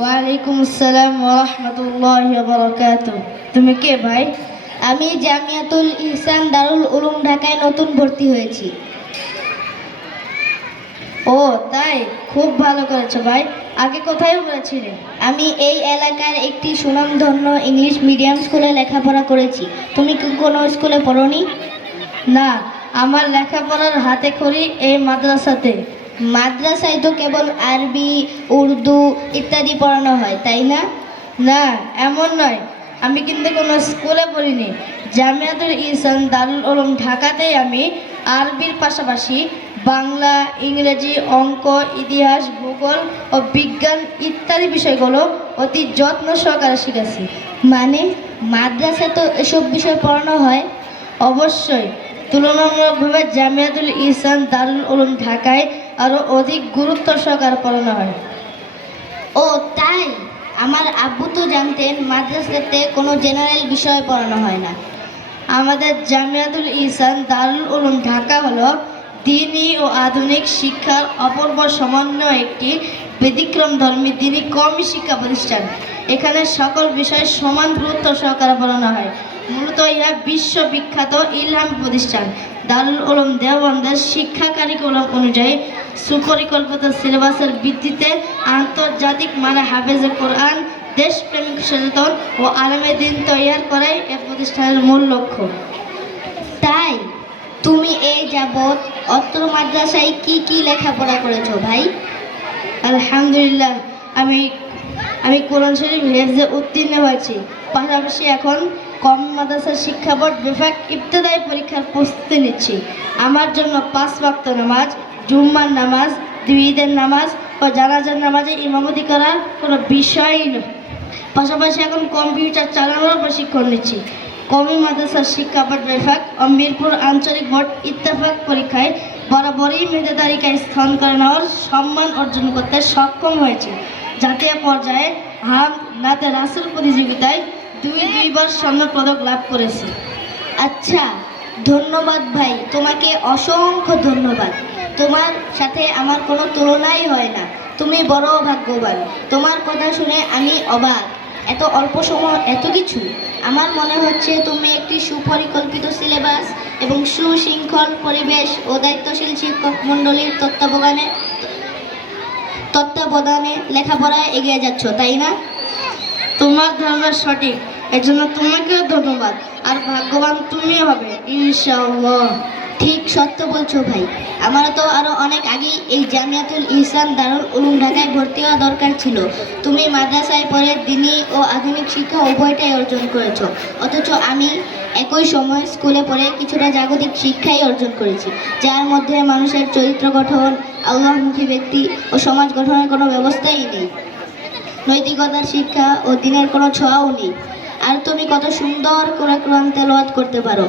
ওয়ালাইকুম আসসালাম ওয়া রাহমাতুল্লাহি ওয়া বারাকাতুহু। তুমি কে ভাই? আমি জামিয়াতুল ইহসান দারুল উলুম ঢাকায় নতুন ভর্তি হয়েছি। ও তাই, খুব ভালো করেছো ভাই। আগে কোথায় পড়েছিলে? আমি এই এলাকার একটি সুনামধন্য ইংলিশ মিডিয়াম স্কুলে লেখাপড়া করেছি। তুমি কি কোনো স্কুলে পড়োনি? না, আমার লেখাপড়ার হাতে খড়ি এই মাদ্রাসাতে। মাদ্রাসায় তো কেবল আরবি, উর্দু ইত্যাদি পড়ানো হয়, তাই না? না, এমন নয়। আমি কিন্তু কোনো স্কুলে পড়িনি। জামিয়াতুল ইহসান দারুল উলুম ঢাকাতেই আমি আরবির পাশাপাশি বাংলা, ইংরেজি, অঙ্ক, ইতিহাস, ভূগোল ও বিজ্ঞান ইত্যাদি বিষয়গুলো অতি যত্ন সহকারে শিখেছি। মানে মাদ্রাসায় তো এসব বিষয় পড়ানো হয়? অবশ্যই। তুলনামূলকভাবে জামিয়াতুল ইহসান দারুল উলুম ঢাকায় আরও অধিক গুরুত্ব সহকারে পড়ানো হয়। ও তাই, আমার আব্বু তো জানতেন মাদ্রাসাতে কোনো জেনারেল বিষয় পড়ানো হয় না। আমাদের জামিয়াতুল ইহসান দারুল উলুম ঢাকা হলো দ্বীনি ও আধুনিক শিক্ষার অপূর্ব সমন্বয় একটি ব্যতিক্রমধর্মী দ্বীনি কওমি শিক্ষা প্রতিষ্ঠান। এখানে সকল বিষয় সমান গুরুত্ব সহকারে পড়ানো হয়। মূলত ইহা বিশ্ববিখ্যাত ইলহাম প্রতিষ্ঠান। দারুল উলুম দেওবন্দের শিক্ষা কারিকুলাম অনুযায়ী সুপরিকল্পিত সিলেবাসের ভিত্তিতে আন্তর্জাতিক মানে হাফেজে কোরআন, দেশপ্রেমিক সচেতন ও আলেমে দ্বীন তৈয়ার করাই এ প্রতিষ্ঠানের মূল লক্ষ্য। তাই তুমি এই যাবৎ অত্র মাদ্রাসায় কি কি লেখাপড়া করেছো ভাই? আলহামদুলিল্লাহ, আমি আমি কোরআন শরীফ হেফজে উত্তীর্ণ হয়েছি। পাশাপাশি এখন কওমি মাদ্রাসা শিক্ষা বোর্ড বিভাগ ইবতেদায়ী পরীক্ষার প্রস্তুতি নিচ্ছি। আমার জন্য 5 ওয়াক্ত নামাজ, জুম্মার নামাজ, 2 ঈদের নামাজ ও জানাজার নামাজে ইমামতি করার কোনো বিষয়ই নয়। পাশাপাশি এখন কম্পিউটার চালানোর প্রশিক্ষণ নিচ্ছি। কওমি মাদ্রাসা শিক্ষা বোর্ড বিভাগ ও মিরপুর আঞ্চলিক বোর্ড ইত্তেফাক পরীক্ষায় বরাবরই মেধা তালিকায় স্থান করে নেওয়ার সম্মান অর্জন করতে সক্ষম হয়েছে। জাতীয় পর্যায়ে হাম নাতে রাসুল প্রতিযোগিতায় দুইবার স্বর্ণ পদক লাভ করেছি। আচ্ছা, ধন্যবাদ ভাই, তোমাকে অসংখ্য ধন্যবাদ। তোমার সাথে আমার কোনো তুলনাই হয় না। তুমি বড় ভাগ্যবান। তোমার কথা শুনে আমি অবাক। এত অল্প সময় এত কিছু! আমার মনে হচ্ছে তুমি একটি সুপরিকল্পিত সিলেবাস এবং সুশৃঙ্খল পরিবেশ ও দায়িত্বশীল শিক্ষক মণ্ডলীর তত্ত্বাবধানে লেখাপড়ায় এগিয়ে যাচ্ছ, তাই না? তোমার ধারণা সঠিক, এর জন্য তোমাকেও ধন্যবাদ। আর ভাগ্যবান তুমিও হবে ইনশাআল্লাহ। ঠিক সত্য বলছো ভাই। আমারও তো আরও অনেক আগেই এই জামিয়াতুল ইহসান দারুল উলুম ঢাকায় ভর্তি হওয়া দরকার ছিল। তুমি মাদ্রাসায় পড়ে দ্বীনি ও আধুনিক শিক্ষা উভয়টাই অর্জন করেছো, অথচ আমি একই সময় স্কুলে পড়ে কিছুটা জাগতিক শিক্ষাই অর্জন করেছি, যার মধ্যে মানুষের চরিত্র গঠন, আল্লাহমুখী ব্যক্তি ও সমাজ গঠনের কোনো ব্যবস্থাই নেই। নৈতিকতার শিক্ষা ও দিনের কোনো ছোঁয়াও নেই। আর তুমি কত সুন্দর করে কোরআন তেলাওয়াত করতে পারো।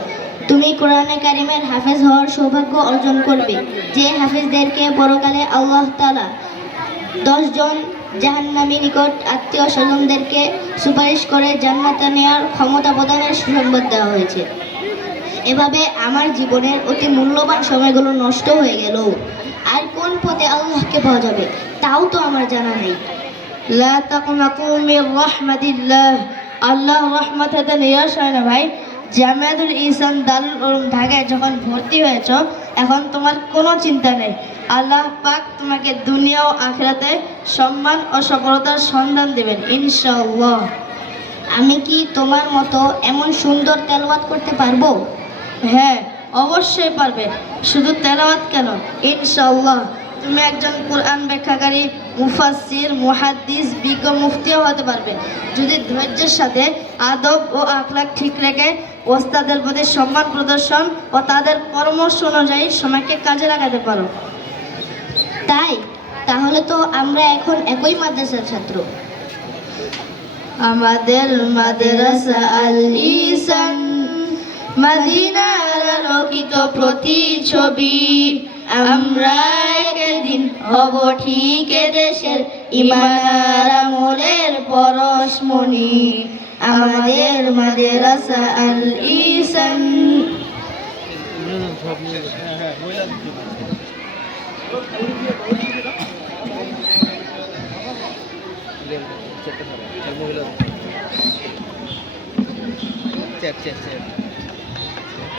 তুমি কোরআনে কারিমের হাফেজ হওয়ার সৌভাগ্য অর্জন করবে, যে হাফেজদেরকে পরকালে আল্লাহ তাআলা 10 জন জাহান্নামী নিকট আত্মীয় স্বজনদেরকে সুপারিশ করে জান্নাতে নেওয়ার ক্ষমতা প্রদানের সুসংবাদ দেওয়া হয়েছে। এভাবে আমার জীবনের অতি মূল্যবান সময়গুলো নষ্ট হয়ে গেল। আর কোন পথে আল্লাহকে পাওয়া যাবে তাও তো আমার জানা নেই। লা তাকনাতু মির রাহমাতিল্লাহ। আল্লাহ রহমত হতে নিরাশ হয় না ভাই। জামিয়াতুল ইহসান দারুল উলুম ঢাকায় যখন ভর্তি হয়েছ, এখন তোমার কোনো চিন্তা নেই। আল্লাহ পাক তোমাকে দুনিয়া ও আখিরাতে সম্মান ও সফলতার সন্ধান দেবেন ইনশাআল্লাহ। আমি কি তোমার মতো এমন সুন্দর তেলাওয়াত করতে পারবো? হ্যাঁ, অবশ্যই পারবে। শুধু তেলাওয়াত কেন, ইনশাআল্লাহ তুমি একজন কোরআন ব্যাখ্যাকারী, মুফাসসির, মুহাদ্দিস, বিজ্ঞ মুফতিও হতে পারবে, যদি ধৈর্যের সাথে আদব ও আখলাক ঠিক রেখে ওস্তাদের প্রতি সম্মান প্রদর্শন ও তাদের পরামর্শ অনুযায়ী সময়কে কাজে লাগাতে পারো। তাই তাহলে তো আমরা এখন একই মাদ্রাসার ছাত্র। আমাদের মাদ্রাসা আল ইহসান মদিনার আলোকিত প্রতিছবি। আমরা একদিন হব ঠিক দেশের ইমানার আমলের পরশমণি। আমাদের মাদ্রাসা আল ইহসান। गेम चेक कर चल मूवी लो चेक चेक चेक